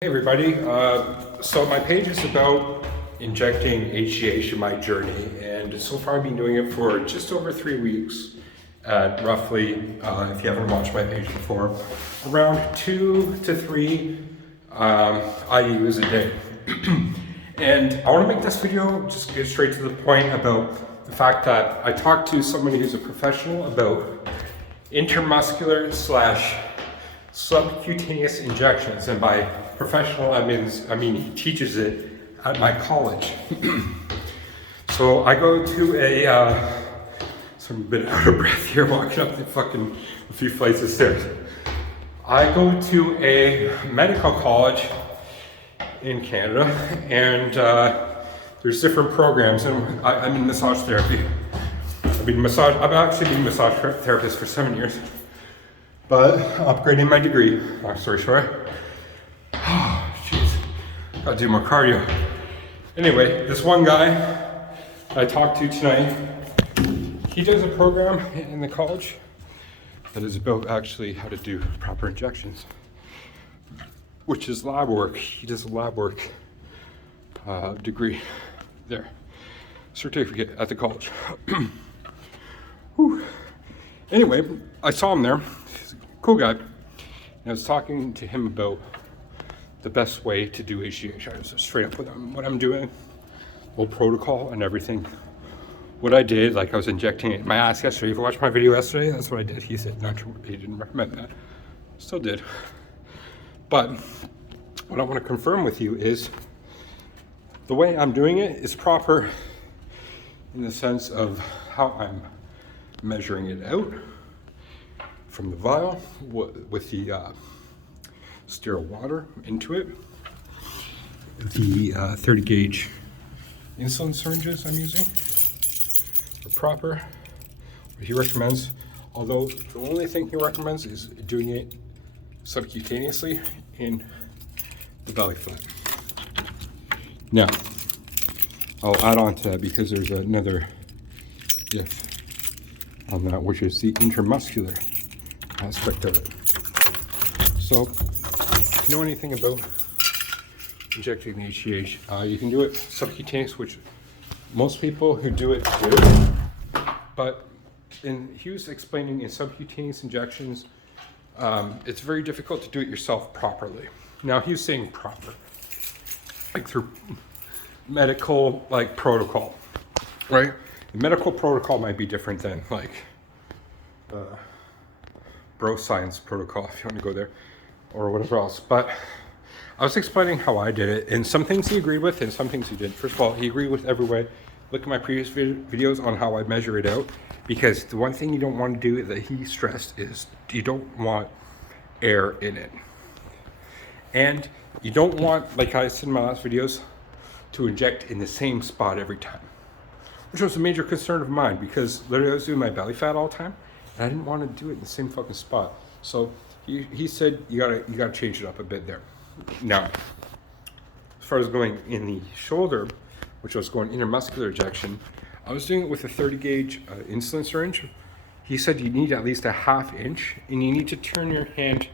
Hey everybody, so my page is about injecting HGH in my journey, and so far I've been doing it for just over 3 weeks at roughly, if you haven't watched my page before, around 2 to 3 IUs a day. And I want to make this video just get straight to the point about the fact that I talked to somebody who's a professional about intermuscular slash subcutaneous injections, and by professional I mean he teaches it at my college. So I go to so I'm a bit out of breath here walking up a few flights of stairs. I go to a medical college in Canada, and there's different programs, and I'm in massage therapy. I've actually been a massage therapist for 7 years. But upgrading my degree, long story short. Oh, jeez, gotta do more cardio. Anyway, this one guy I talked to tonight, he does a program in the college that is about actually how to do proper injections, which is lab work. He does a lab work degree there, certificate at the college. Whew. Anyway, I saw him there. He's a cool guy. And I was talking to him about the best way to do HGH. I was straight up with him, what I'm doing, whole protocol and everything. What I did, like I was injecting it in my ass yesterday. If you watched my video yesterday, that's what I did. He said not to, he didn't recommend that. Still did. But what I want to confirm with you is the way I'm doing it is proper in the sense of how I'm measuring it out from the vial with the sterile water into it. The 30 gauge insulin syringes I'm using are proper. What he recommends, although the only thing he recommends is doing it subcutaneously in the belly flap. Now, I'll add on to that because there's another if on that, which is the intramuscular aspect of it. So, if you know anything about injecting the HGH, you can do it subcutaneous, which most people who do it do. But he was explaining in subcutaneous injections, it's very difficult to do it yourself properly. Now, he was saying proper, like through medical protocol, right? The medical protocol might be different than bro science protocol, if you want to go there, or whatever else. But I was explaining how I did it, and some things he agreed with and some things he didn't. First of all, he agreed with every way. Look at my previous videos on how I measure it out, because the one thing you don't want to do that he stressed is you don't want air in it. And you don't want, like I said in my last videos, to inject in the same spot every time, which was a major concern of mine, because literally I was doing my belly fat all the time, and I didn't want to do it in the same fucking spot. So he said you gotta change it up a bit there. Now, as far as going in the shoulder, which was going intermuscular injection, I was doing it with a 30 gauge insulin syringe. He said you need at least a 1/2 inch, and you need to turn your hand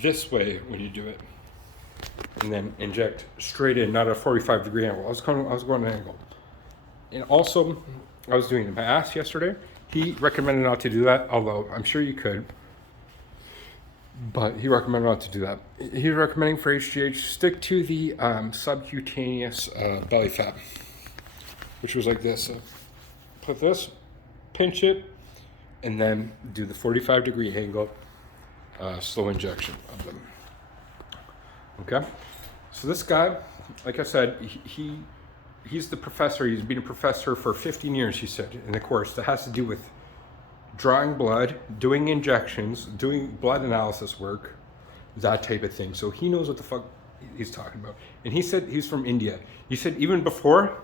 this way when you do it, and then inject straight in, not a 45-degree angle. I was going at an angle. And also, I was doing it in my ass yesterday. He recommended not to do that, although I'm sure you could. But he recommended not to do that. He's recommending for HGH, stick to the subcutaneous belly fat, which was like this. So put this, pinch it, and then do the 45-degree angle, slow injection of them. Okay? So this guy, like I said, he's the professor. He's been a professor for 15 years, he said, in the course that has to do with drawing blood, doing injections, doing blood analysis work, that type of thing. So he knows what the fuck he's talking about. And he said he's from India. He said even before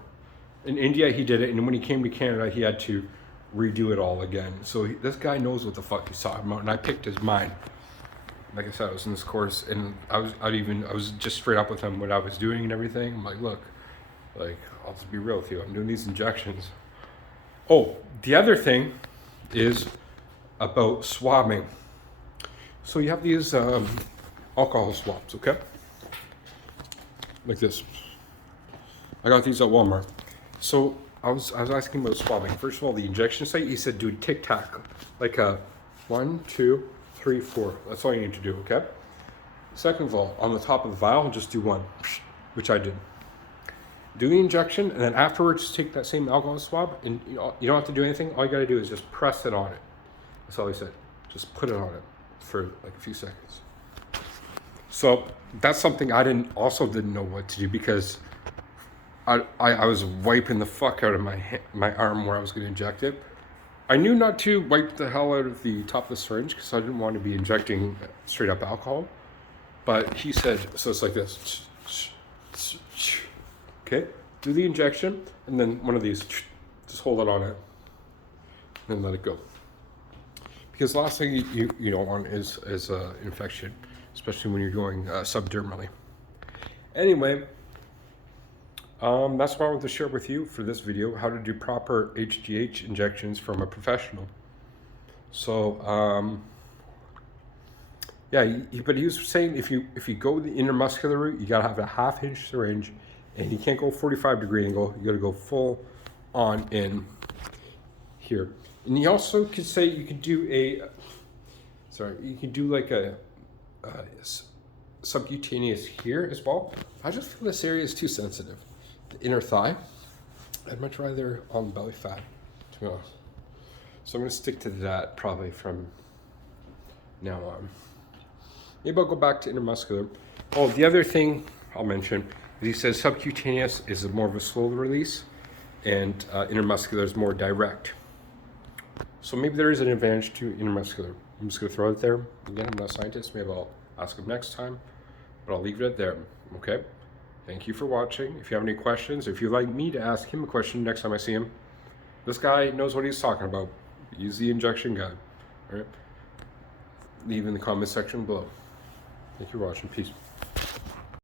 in India he did it, and when he came to Canada he had to redo it all again. So this guy knows what the fuck he's talking about, and I picked his mind. Like I said, I was in this course, and I was just straight up with him what I was doing and everything. I'm like, look, I'll just be real with you. I'm doing these injections. Oh, the other thing is about swabbing. So you have these alcohol swabs, okay? like this. I got these at Walmart. So I was asking about swabbing. First of all, the injection site, he said do tic tac, like a 1, 2, 3, 4. That's all you need to do, okay? Second of all, on the top of the vial, just do one, which I did. Do the injection, and then afterwards take that same alcohol swab, and you don't have to do anything. All you got to do is just press it on it. That's all he said. Just put it on it for like a few seconds. So that's something I didn't know what to do, because I was wiping the fuck out of my arm where I was going to inject it. I knew not to wipe the hell out of the top of the syringe because I didn't want to be injecting straight up alcohol. But he said, so it's like this. Okay, do the injection, and then one of these, just hold it on it, and then let it go. Because the last thing you don't want is infection, especially when you're going subdermally. Anyway, that's what I wanted to share with you for this video, how to do proper HGH injections from a professional. So, yeah, but he was saying if you go the intramuscular route, you gotta have a 1/2 inch syringe, and you can't go 45-degree angle. You gotta go full on in here. And you also could say you could do like a subcutaneous here as well. I just feel this area is too sensitive. The inner thigh, I'd much rather on belly fat, to be honest. So I'm gonna stick to that probably from now on. Maybe I'll go back to intramuscular. Oh, the other thing I'll mention is he says subcutaneous is more of a slow release, and intramuscular is more direct. So maybe there is an advantage to intramuscular. I'm just gonna throw it there. Again, I'm not a scientist. Maybe I'll ask him next time, but I'll leave it there, okay? Thank you for watching. If you have any questions, if you'd like me to ask him a question next time I see him, this guy knows what he's talking about. Use the injection guide, all right? Leave in the comment section below. Thank you for watching. Peace.